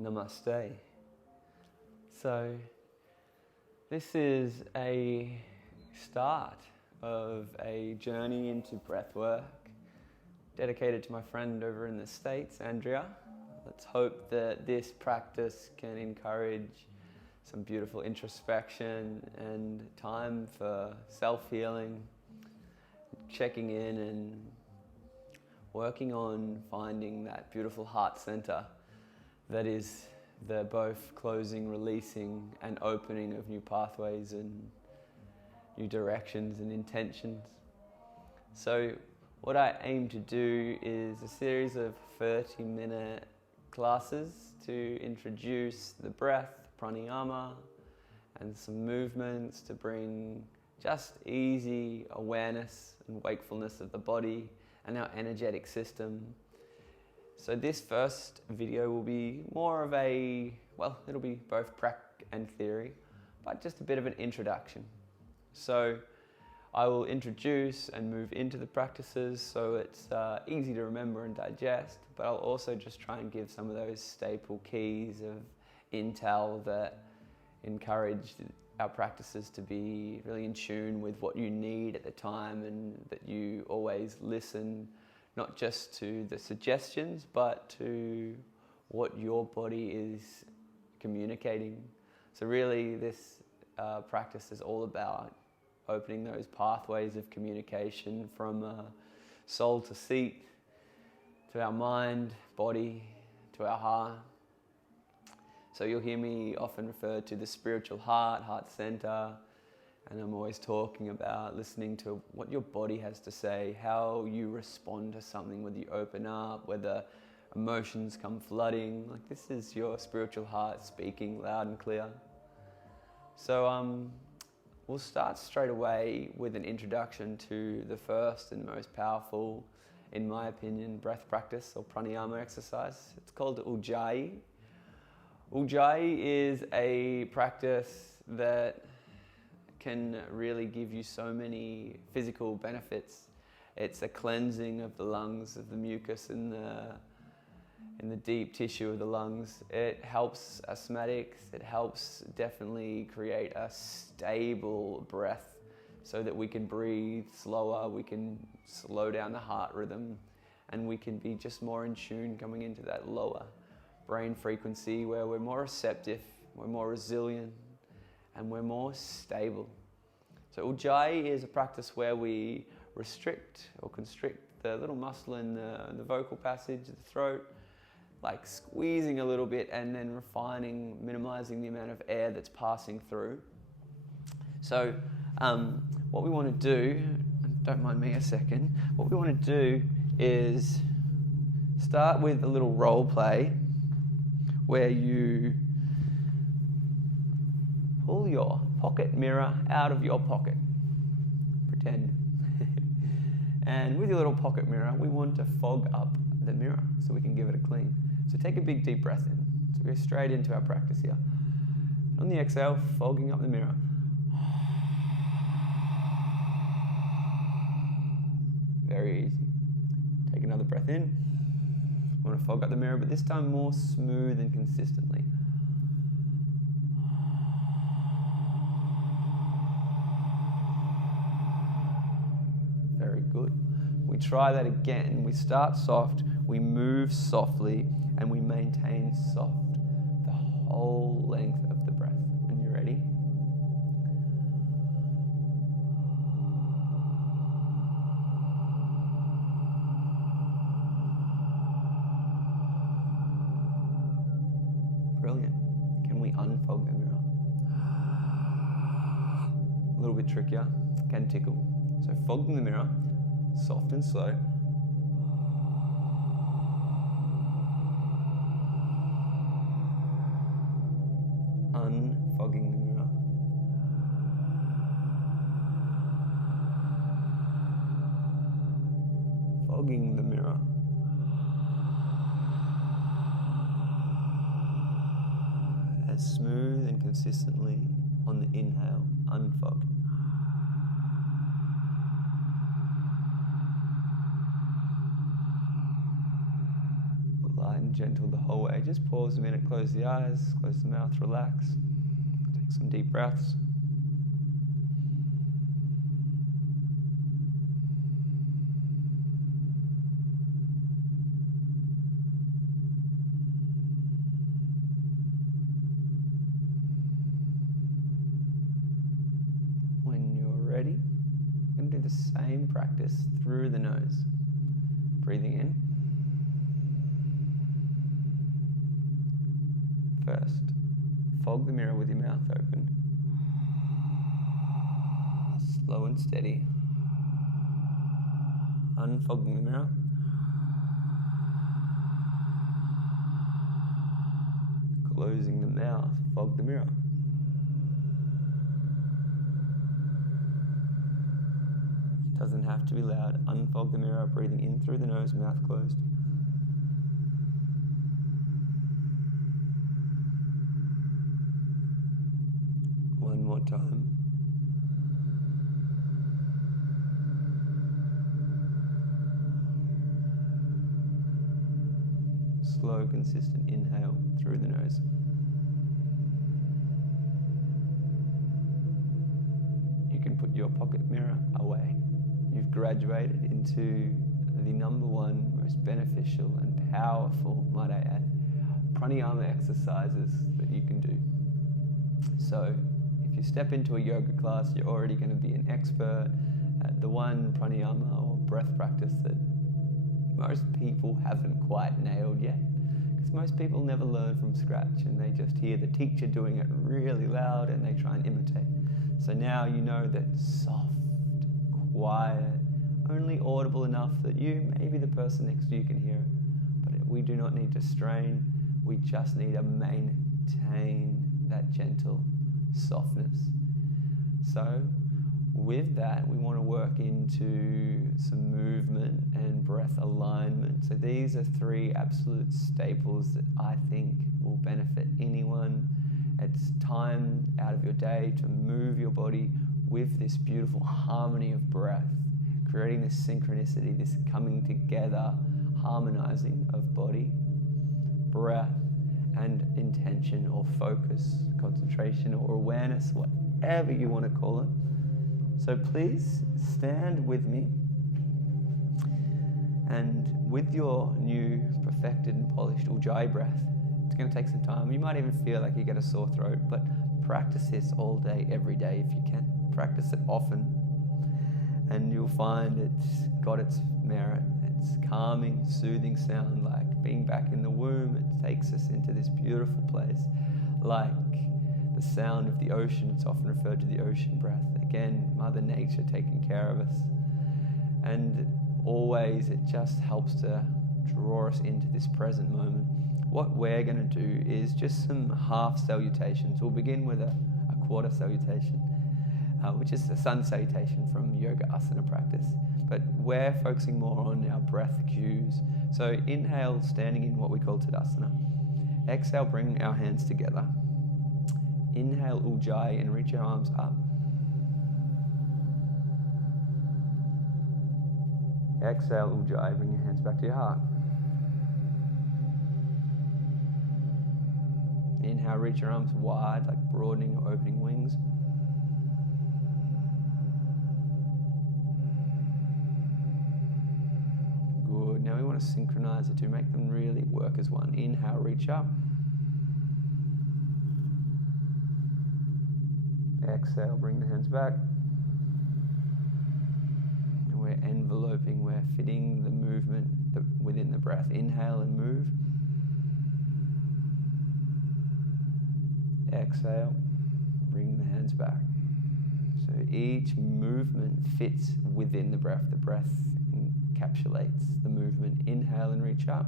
Namaste. So this is a start of a journey into breathwork dedicated to my friend over in the States, Andrea. Let's hope that this practice can encourage some beautiful introspection and time for self-healing, checking in and working on finding that beautiful heart center that is the both closing, releasing and opening of new pathways and new directions and intentions. So what I aim to do is a series of 30-minute classes to introduce the breath, pranayama, and some movements to bring just easy awareness and wakefulness of the body and our energetic system. So this first video will be more of a, well, it'll be both prac and theory, but just a bit of an introduction. So I will introduce and move into the practices so it's easy to remember and digest, but I'll also just try and give some of those staple keys of intel that encourage our practices to be really in tune with what you need at the time, and that you always listen not just to the suggestions but to what your body is communicating. So really this practice is all about opening those pathways of communication from soul to seat, to our mind, body, to our heart. So you'll hear me often refer to the spiritual heart center, and I'm always talking about listening to what your body has to say, how you respond to something, whether you open up, whether emotions come flooding. Like, this is your spiritual heart speaking loud and clear. So we'll start straight away with an introduction to the first and most powerful, in my opinion, breath practice or pranayama exercise. It's called Ujjayi. Ujjayi is a practice that can really give you so many physical benefits. It's a cleansing of the lungs, of the mucus in the deep tissue of the lungs. It helps asthmatics. It helps definitely create a stable breath so that we can breathe slower, we can slow down the heart rhythm, and we can be just more in tune coming into that lower brain frequency where we're more receptive, we're more resilient, and we're more stable. So Ujjayi is a practice where we restrict or constrict the little muscle in the vocal passage of the throat, like squeezing a little bit and then refining, minimizing the amount of air that's passing through. So what we want to do, and don't mind me a second, what we want to do is start with a little role play where you pull your pocket mirror out of your pocket. Pretend. And with your little pocket mirror, we want to fog up the mirror so we can give it a clean. So take a big deep breath in. So go straight into our practice here. On the exhale, fogging up the mirror. Very easy. Take another breath in. I want to fog up the mirror, but this time more smooth and consistently. Very good. We try that again. We start soft, we move softly, and we maintain soft the whole length of the breath. When you're ready. Brilliant. Can we unfog the mirror? A little bit trickier, can tickle. So fogging the mirror, soft and slow. Unfogging the mirror. Fogging the mirror. As smooth and consistently on the inhale, unfog. gentle the whole way. Just pause a minute, close the eyes, close the mouth, relax. Take some deep breaths. When you're ready, you're going to do the same practice through the nose. Breathing in. First, fog the mirror with your mouth open. Slow and steady. Unfogging the mirror. Closing the mouth, fog the mirror. It doesn't have to be loud. Unfog the mirror, breathing in through the nose, mouth closed. One more time. Slow, consistent inhale through the nose. You can put your pocket mirror away. You've graduated into the number one most beneficial and powerful, might I add, pranayama exercises that you can do. So, if you step into a yoga class, you're already going to be an expert at the one pranayama or breath practice that most people haven't quite nailed yet. Because most people never learn from scratch and they just hear the teacher doing it really loud and they try and imitate. So now you know that soft, quiet, only audible enough that you, maybe the person next to you can hear it. But we do not need to strain, we just need to maintain that gentle softness. So with that, we want to work into some movement and breath alignment. So these are three absolute staples that I think will benefit anyone. It's time out of your day to move your body with this beautiful harmony of breath, creating this synchronicity, this coming together, harmonizing of body, breath, and intention or focus, concentration or awareness, whatever you want to call it. So please stand with me, and with your new perfected and polished Ujjayi breath, it's going to take some time. You might even feel like you get a sore throat, but practice this all day, every day if you can. Practice it often, and you'll find it's got its merit. It's calming, soothing sound, like being back in the womb. It takes us into this beautiful place, like the sound of the ocean. It's often referred to the ocean breath. Again, Mother Nature taking care of us. And always it just helps to draw us into this present moment. What we're going to do is just some half salutations. We'll begin with a quarter salutation, which is a sun salutation from yoga asana practice. But we're focusing more on our breath cues. So inhale, standing in what we call Tadasana. Exhale, bring our hands together. Inhale, Ujjayi, and reach your arms up. Exhale, Ujjayi, bring your hands back to your heart. Inhale, reach your arms wide, like broadening or opening wings. Good. Now we want to synchronize the two, make them really work as one. Inhale, reach up. Exhale, bring the hands back. And we're enveloping, we're fitting the movement within the breath. Inhale and move. Exhale, bring the hands back. So each movement fits within the breath. The breath encapsulates the movement. Inhale and reach up.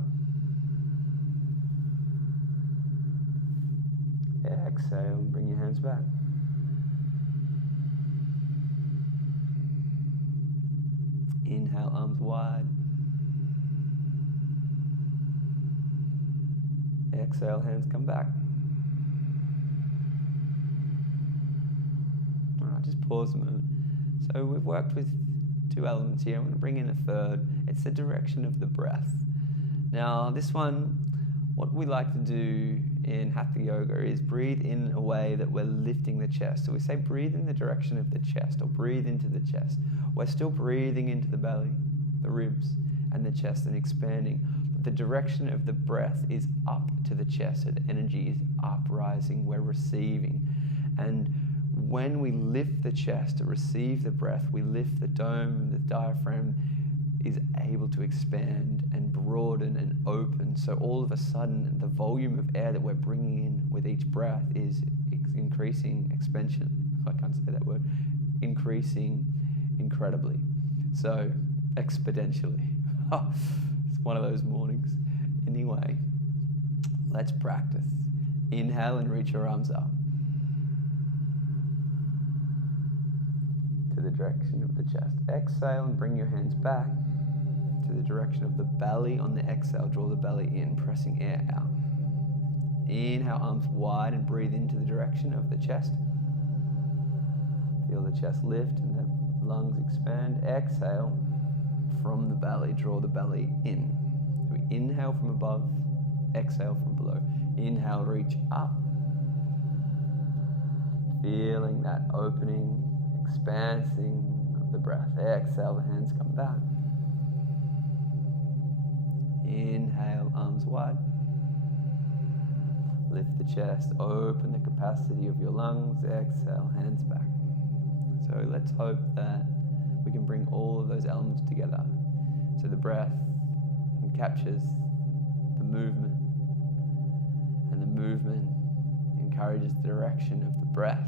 Exhale, bring your hands back. Inhale, arms wide. Exhale, hands come back. All right, just pause a moment. So we've worked with two elements here. I'm going to bring in a third. It's the direction of the breath. Now, this one, What we like to do in Hatha Yoga is breathe in a way that we're lifting the chest. So we say breathe in the direction of the chest, or breathe into the chest. We're still breathing into the belly, the ribs, and the chest, and expanding. But the direction of the breath is up to the chest, so the energy is uprising, we're receiving. And when we lift the chest to receive the breath, we lift the dome, the diaphragm is able to expand and broaden and open. So all of a sudden, the volume of air that we're bringing in with each breath is increasing, expansion, if I can't say that word, increasing incredibly. So exponentially. It's one of those mornings. Anyway, let's practice. Inhale and reach your arms up to the direction of the chest. Exhale and bring your hands back to the direction of the belly. On the exhale, draw the belly in, pressing air out. Inhale, arms wide, and breathe into the direction of the chest. Feel the chest lift and the lungs expand. Exhale from the belly, draw the belly in. So we inhale from above, exhale from below. Inhale, reach up. Feeling that opening, expansing of the breath. Exhale, the hands come back. Inhale, arms wide. Lift the chest, open the capacity of your lungs. Exhale, hands back. So let's hope that we can bring all of those elements together. So the breath captures the movement, and the movement encourages the direction of the breath.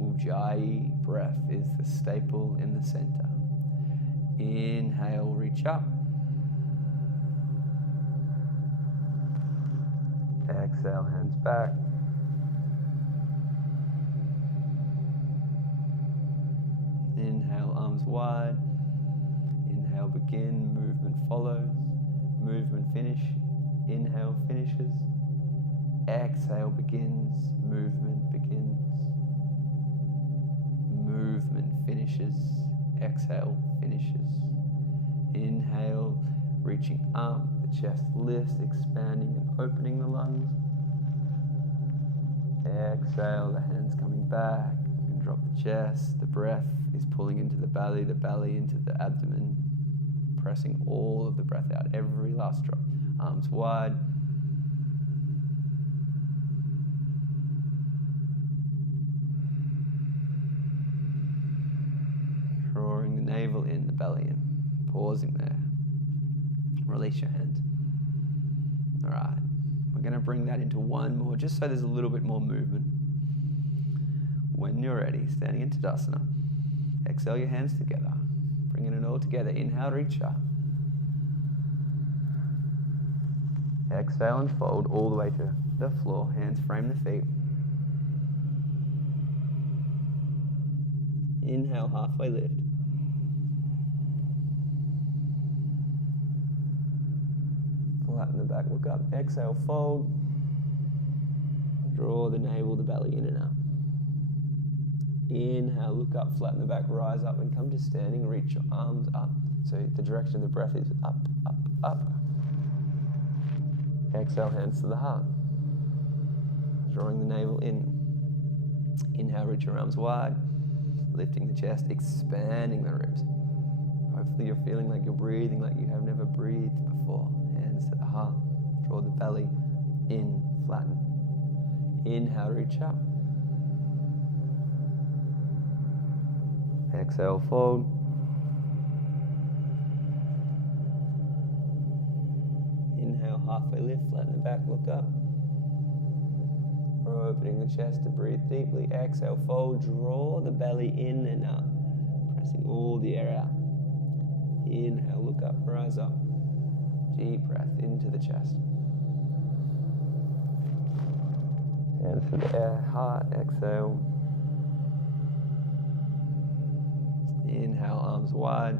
Ujjayi breath is the staple in the center. Inhale, reach up. Exhale, hands back. Inhale, arms wide. Inhale, begin. Movement follows. Movement finish. Inhale, finishes. Exhale, begins. Movement begins. Movement finishes. Exhale, finishes. Inhale, reaching up. The chest lifts, expanding and opening the lungs. Exhale, the hands coming back. You can drop the chest. The breath is pulling into the belly into the abdomen, pressing all of the breath out, every last drop. Arms wide. Drawing the navel in, the belly in. Pausing there. Release your hands. All right. We're going to bring that into one more, just so there's a little bit more movement. When you're ready, standing in Tadasana. Exhale your hands together. Bringing it all together. Inhale, reach up. Exhale and fold all the way to the floor. Hands frame the feet. Inhale, halfway lift. Flatten the back, look up. Exhale, fold. Draw the navel, the belly in and out. Inhale, look up, flatten the back, rise up and come to standing. Reach your arms up. So the direction of the breath is up, up, up. Exhale, hands to the heart. Drawing the navel in. Inhale, reach your arms wide. Lifting the chest, expanding the ribs. Hopefully you're feeling like you're breathing like you have never breathed before. Hands to the heart. Draw the belly in, flatten. Inhale, reach up. Exhale, fold. Inhale, halfway lift, flatten the back, look up. Opening the chest to breathe deeply. Exhale, fold, draw the belly in and up. Pressing all the air out. Inhale, look up, rise up. Deep breath into the chest. Hands to the air, heart, exhale. Inhale, arms wide.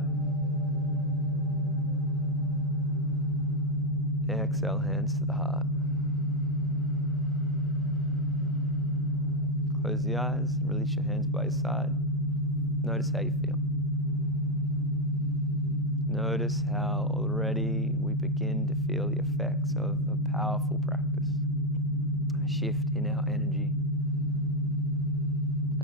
Exhale, hands to the heart. Close the eyes, release your hands by your side. Notice how you feel. Notice how already we we begin to feel the effects of a powerful practice, a shift in our energy,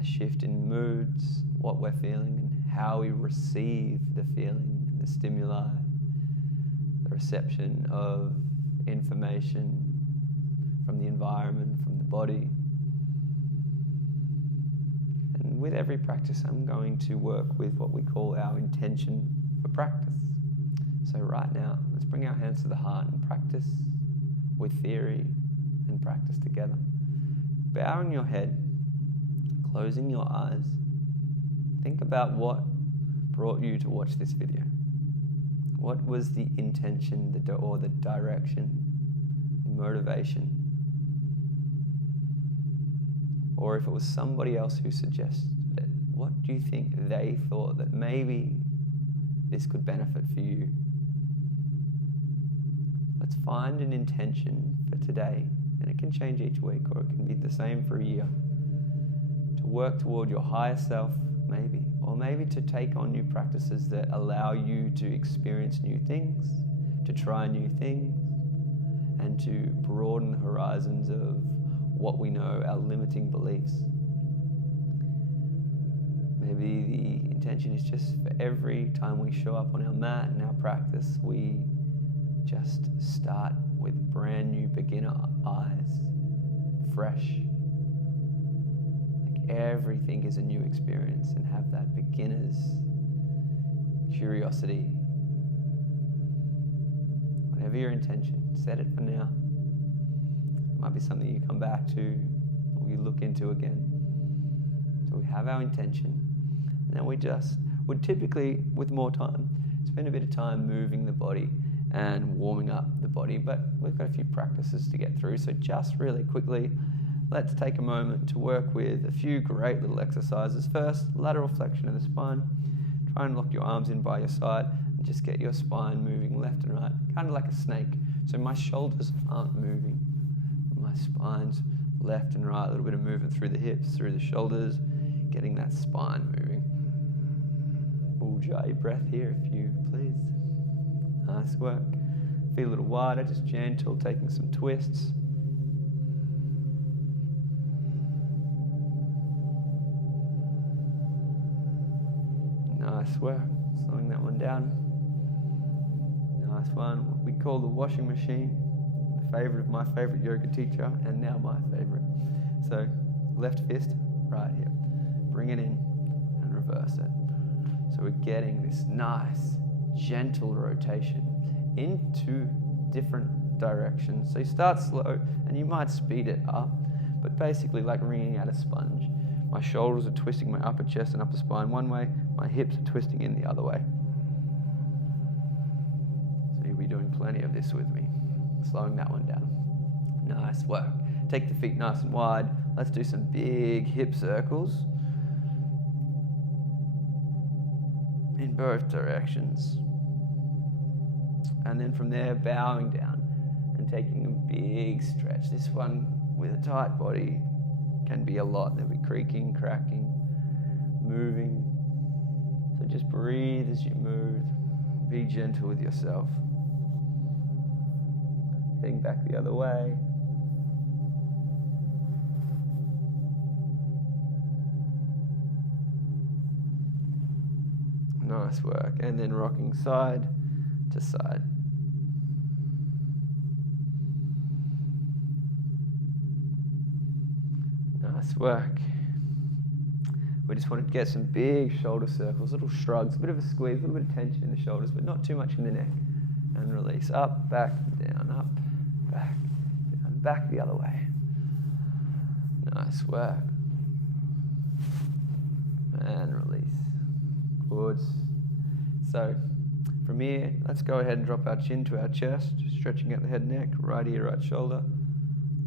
a shift in moods, what we're feeling and how we receive the feeling and the stimuli, the reception of information from the environment, from the body. And with every practice, I'm going to work with what we call our intention for practice. So right now, let's bring our hands to the heart and practice with theory and practice together. Bowing your head, closing your eyes, think about what brought you to watch this video. What was the intention or the direction, the motivation? Or if it was somebody else who suggested it, what do you think they thought that maybe this could benefit for you? Let's find an intention for today, and it can change each week, or it can be the same for a year, to work toward your higher self, maybe, or maybe to take on new practices that allow you to experience new things, to try new things, and to broaden the horizons of what we know, our limiting beliefs. Maybe the intention is just for every time we show up on our mat and our practice, we just start with brand new beginner eyes, fresh. Like everything is a new experience, and have that beginner's curiosity. Whatever your intention, set it for now. It might be something you come back to or you look into again. So we have our intention, and then we just would typically, with more time, spend a bit of time moving the body and warming up the body, but we've got a few practices to get through. So just really quickly, let's take a moment to work with a few great little exercises. First, lateral flexion of the spine. Try and lock your arms in by your side and just get your spine moving left and right, kind of like a snake. So my shoulders aren't moving. My spine's left and right, a little bit of movement through the hips, through the shoulders, getting that spine moving. Ujjayi breath here, if you please. Nice work. Feel a little wider, just gentle, taking some twists. Nice work. Slowing that one down. Nice one. What we call the washing machine. Favorite of my favorite yoga teacher, and now my favorite. So left fist, right hip. Bring it in and reverse it. So we're getting this nice, gentle rotation into different directions. So you start slow and you might speed it up, but basically like wringing out a sponge. My shoulders are twisting my upper chest and upper spine one way, my hips are twisting in the other way. So you'll be doing plenty of this with me. Slowing that one down. Nice work. Take the feet nice and wide. Let's do some big hip circles in both directions. And then from there, bowing down and taking a big stretch. This one with a tight body can be a lot. There'll be creaking, cracking, moving. So just breathe as you move. Be gentle with yourself. Heading back the other way. Nice work. And then rocking side to side. Nice work. We just want to get some big shoulder circles, little shrugs, a bit of a squeeze, a little bit of tension in the shoulders, but not too much in the neck. And release. Up, back, down, up, back, down, back the other way. Nice work. And release. Good. So, from here, let's go ahead and drop our chin to our chest, stretching out the head and neck, right ear, right shoulder,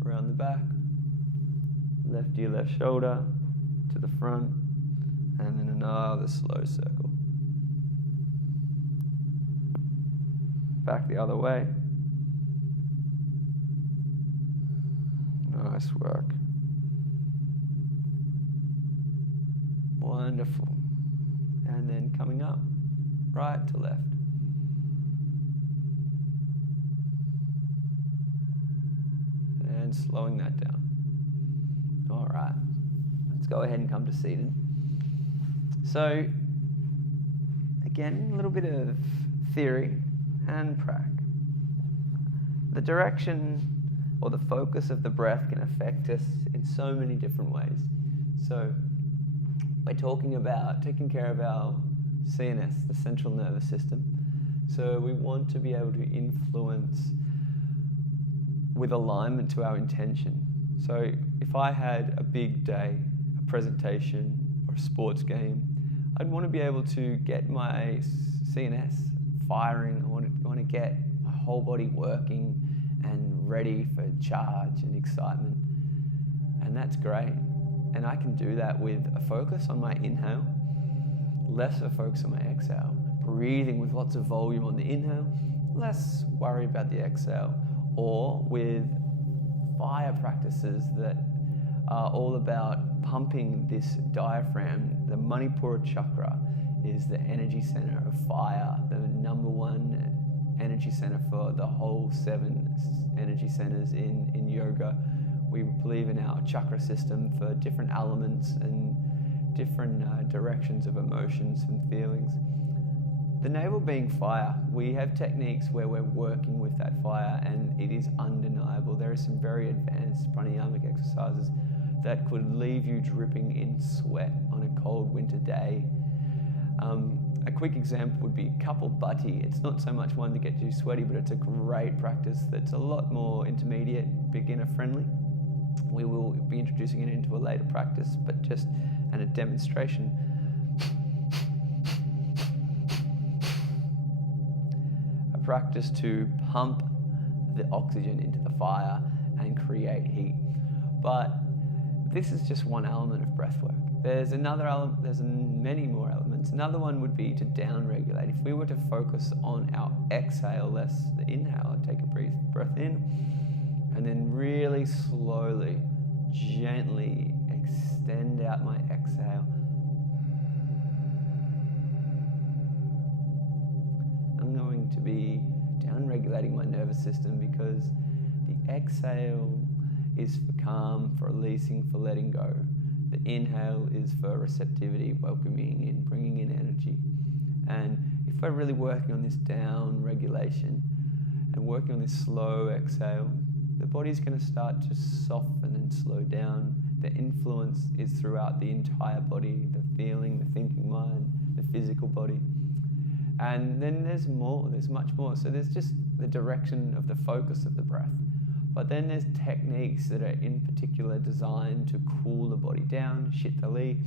around the back, left ear, left shoulder, to the front, and then another slow circle. Back the other way. Nice work. Wonderful. And then coming up, right to left. and slowing that down. All right, let's go ahead and come to seated. So, again, a little bit of theory and prac. The direction or the focus of the breath can affect us in so many different ways. So, we're talking about taking care of our CNS, the central nervous system. So we want to be able to influence with alignment to our intention. So if I had a big day, a presentation or a sports game, I'd want to be able to get my CNS firing. I want to get my whole body working and ready for charge and excitement. And that's great. And I can do that with a focus on my inhale, less of a focus on my exhale, breathing with lots of volume on the inhale, less worry about the exhale, or with fire practices that are all about pumping this diaphragm. The Manipura chakra is the energy center of fire, the number one energy center for the whole 7 energy centers in yoga. We believe in our chakra system for different elements and different directions of emotions and feelings. The navel being fire, we have techniques where we're working with that fire, and it is undeniable. There are some very advanced pranayamic exercises that could leave you dripping in sweat on a cold winter day. A quick example would be Kapalbhati. It's not so much one to get you sweaty, but it's a great practice that's a lot more intermediate, beginner friendly. We will be introducing it into a later practice, but just a demonstration. A practice to pump the oxygen into the fire and create heat. But this is just one element of breath work. There's another element, there's many more elements. Another one would be to down-regulate. If we were to focus on our exhale, less the inhale, I'd take a breath in, and then really slowly, gently extend out my exhale. I'm going to be down-regulating my nervous system because the exhale is for calm, for releasing, for letting go. The inhale is for receptivity, welcoming in, bringing in energy. And if we're really working on this down regulation and working on this slow exhale, the body's going to start to soften and slow down. The influence is throughout the entire body, the feeling, the thinking mind, the physical body. And then there's more, there's much more. So there's just the direction of the focus of the breath. But then there's techniques that are in particular designed to cool the body down. Shitali,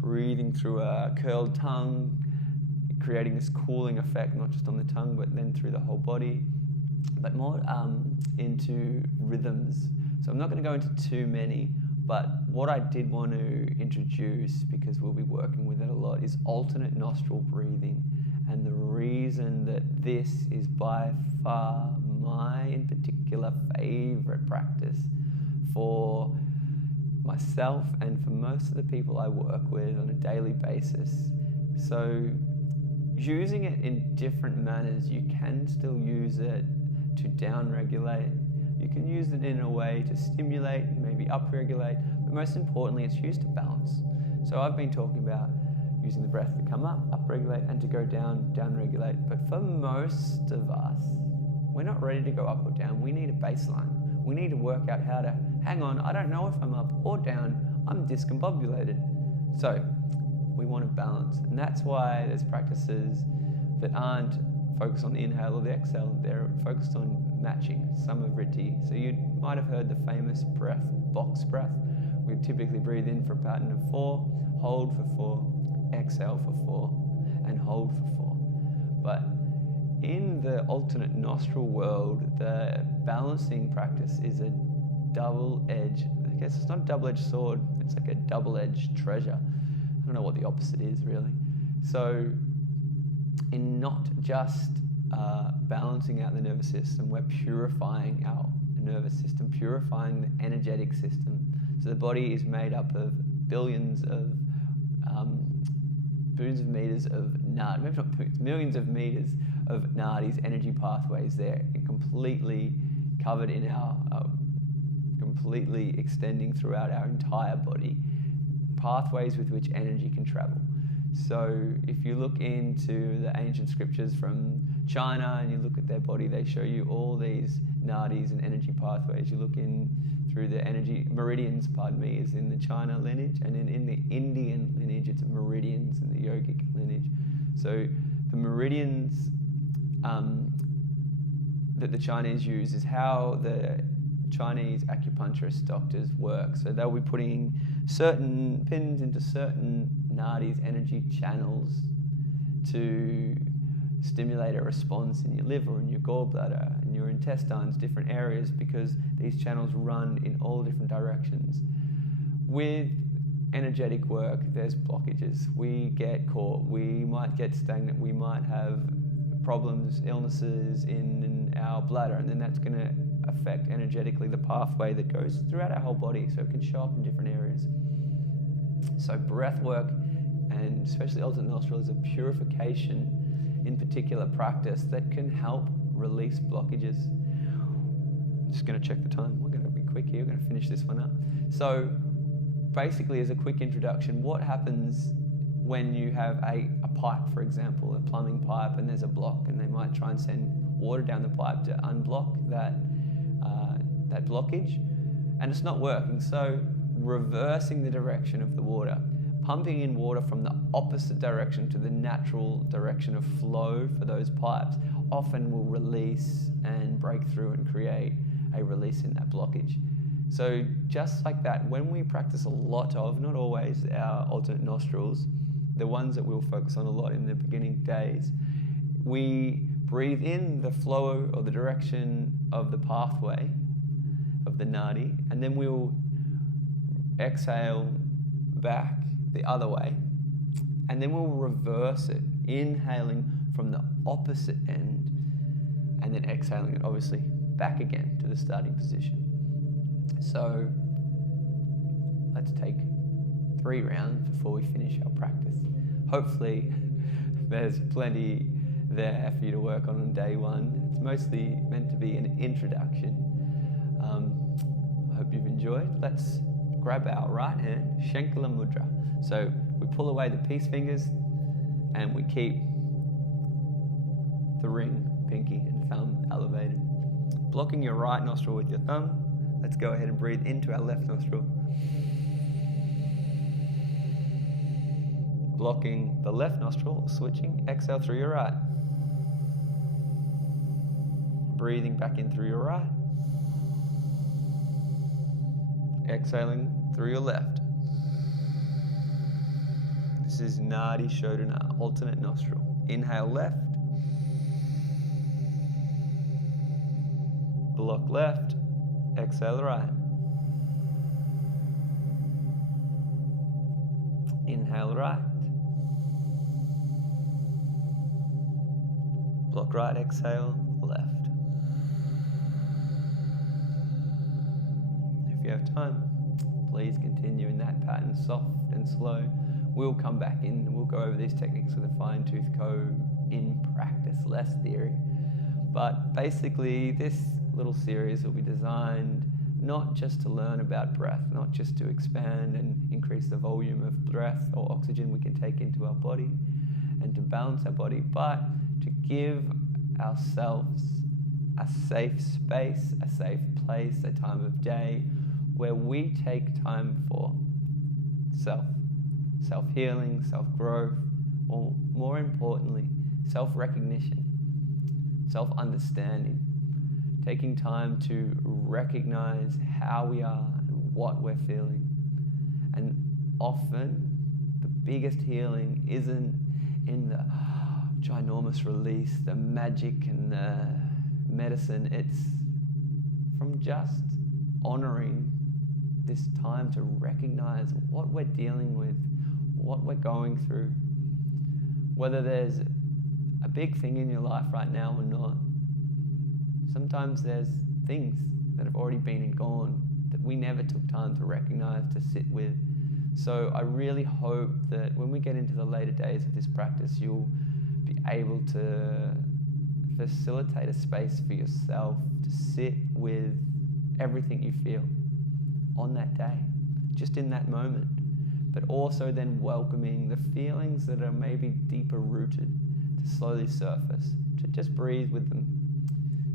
breathing through a curled tongue, creating this cooling effect, not just on the tongue, but then through the whole body. But more into rhythms. So I'm not going to go into too many, but what I did want to introduce, because we'll be working with it a lot, is alternate nostril breathing. And the reason that this is by far my, in particular, favorite practice for myself and for most of the people I work with on a daily basis. So using it in different manners, you can still use it to down-regulate. You can use it in a way to stimulate, maybe up-regulate, but most importantly, it's used to balance. So I've been talking about using the breath to come up, up-regulate, and to go down, down-regulate. But for most of us, we're not ready to go up or down. We need a baseline. We need to work out how to, hang on, I don't know if I'm up or down, I'm discombobulated. So we want to balance. And that's why there's practices that aren't focused on the inhale or the exhale. They're focused on matching, samavritti. So you might have heard the famous breath, box breath. We typically breathe in for a pattern of 4, hold for 4, exhale for 4, and hold for 4. But in the alternate nostril world, the balancing practice is a double-edged, I guess it's not a double-edged sword, it's like a double-edged treasure. I don't know what the opposite is, really. So in not just balancing out the nervous system, we're purifying our nervous system, purifying the energetic system. So the body is made up of billions of meters of nadi, maybe not billions, millions of meters of nadis, energy pathways there, completely covered in our completely extending throughout our entire body, pathways with which energy can travel. So if you look into the ancient scriptures from China and you look at their body, they show you all these nadis and energy pathways. You look in through the energy meridians, is in the China lineage, and in the Indian lineage it's meridians in the yogic lineage. So the meridians that the Chinese use is how the Chinese acupuncturist doctors work. So they'll be putting certain pins into certain nadis, energy channels, to stimulate a response in your liver and your gallbladder and your intestines, different areas, because these channels run in all different directions. With energetic work, there's blockages. We get caught, we might get stagnant, we might have problems, illnesses in our bladder, and then that's going to affect energetically the pathway that goes throughout our whole body, so it can show up in different areas. So breath work, and especially alternate nostril, is a purification in particular practice that can help release blockages. I'm just going to check the time. We're going to be quick here. We're going to finish this one up. So basically, as a quick introduction, what happens when you have a pipe, for example, a plumbing pipe, and there's a block, and they might try and send water down the pipe to unblock that blockage, and it's not working. So reversing the direction of the water, pumping in water from the opposite direction to the natural direction of flow for those pipes, often will release and break through and create a release in that blockage. So just like that, when we practice a lot of, not always, our alternate nostrils, the ones that we'll focus on a lot in the beginning days, we breathe in the flow or the direction of the pathway of the nadi, and then we'll exhale back the other way, and then we'll reverse it, inhaling from the opposite end, and then exhaling it obviously back again to the starting position. So let's take 3 rounds before we finish our practice. Hopefully there's plenty there for you to work on day 1. It's mostly meant to be an introduction. I hope you've enjoyed. Let's grab our right hand, Shankala Mudra. So we pull away the peace fingers and we keep the ring, pinky and thumb elevated. Blocking your right nostril with your thumb. Let's go ahead and breathe into our left nostril. Blocking the left nostril, switching, exhale through your right. Breathing back in through your right. Exhaling through your left. This is Nadi Shodhana, alternate nostril. Inhale left. Block left. Exhale right. Inhale right. Block right, exhale left. If you have time, please continue in that pattern, soft and slow. We'll come back in and we'll go over these techniques with a fine-tooth comb in practice, less theory. But basically, this little series will be designed not just to learn about breath, not just to expand and increase the volume of breath or oxygen we can take into our body and to balance our body, but to give ourselves a safe space, a safe place, a time of day where we take time for self-healing, self-growth, or more importantly, self-recognition, self-understanding. Taking time to recognize how we are and what we're feeling. And often, the biggest healing isn't in the ginormous release, the magic and the medicine. It's from just honoring this time to recognize what we're dealing with, what we're going through. Whether there's a big thing in your life right now or not, sometimes there's things that have already been and gone that we never took time to recognize, to sit with. So I really hope that when we get into the later days of this practice, you'll be able to facilitate a space for yourself to sit with everything you feel. on that day, just in that moment, but also then welcoming the feelings that are maybe deeper rooted to slowly surface, to just breathe with them.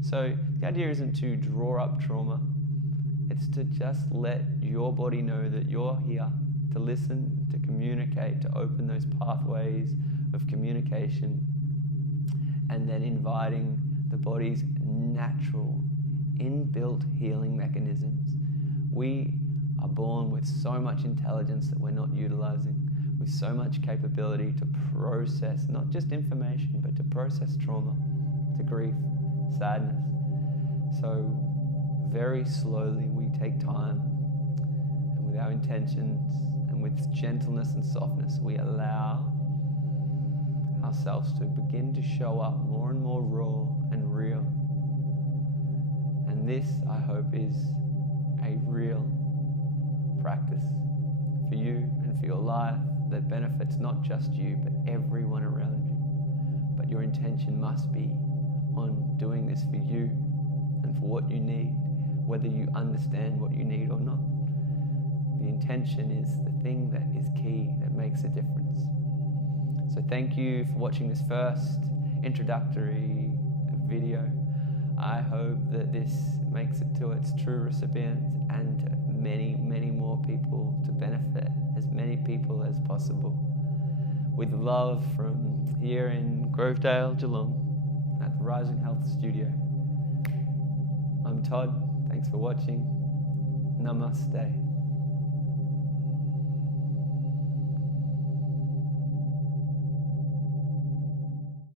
So the idea isn't to draw up trauma, it's to just let your body know that you're here to listen, to communicate, to open those pathways of communication, and then inviting the body's natural, inbuilt healing mechanisms. We are born with so much intelligence that we're not utilizing, with so much capability to process not just information, but to process trauma, to grief, sadness. So very slowly we take time, and with our intentions and with gentleness and softness, we allow ourselves to begin to show up more and more raw and real. And this, I hope, is a real practice for you and for your life that benefits not just you, but everyone around you. But your intention must be on doing this for you and for what you need, whether you understand what you need or not. The intention is the thing that is key, that makes a difference. So thank you for watching this first introductory video. I hope that this makes it to its true recipients and to many, many more people, to benefit as many people as possible. With love from here in Grovedale, Geelong, at the Rising Health Studio. I'm Todd. Thanks for watching. Namaste.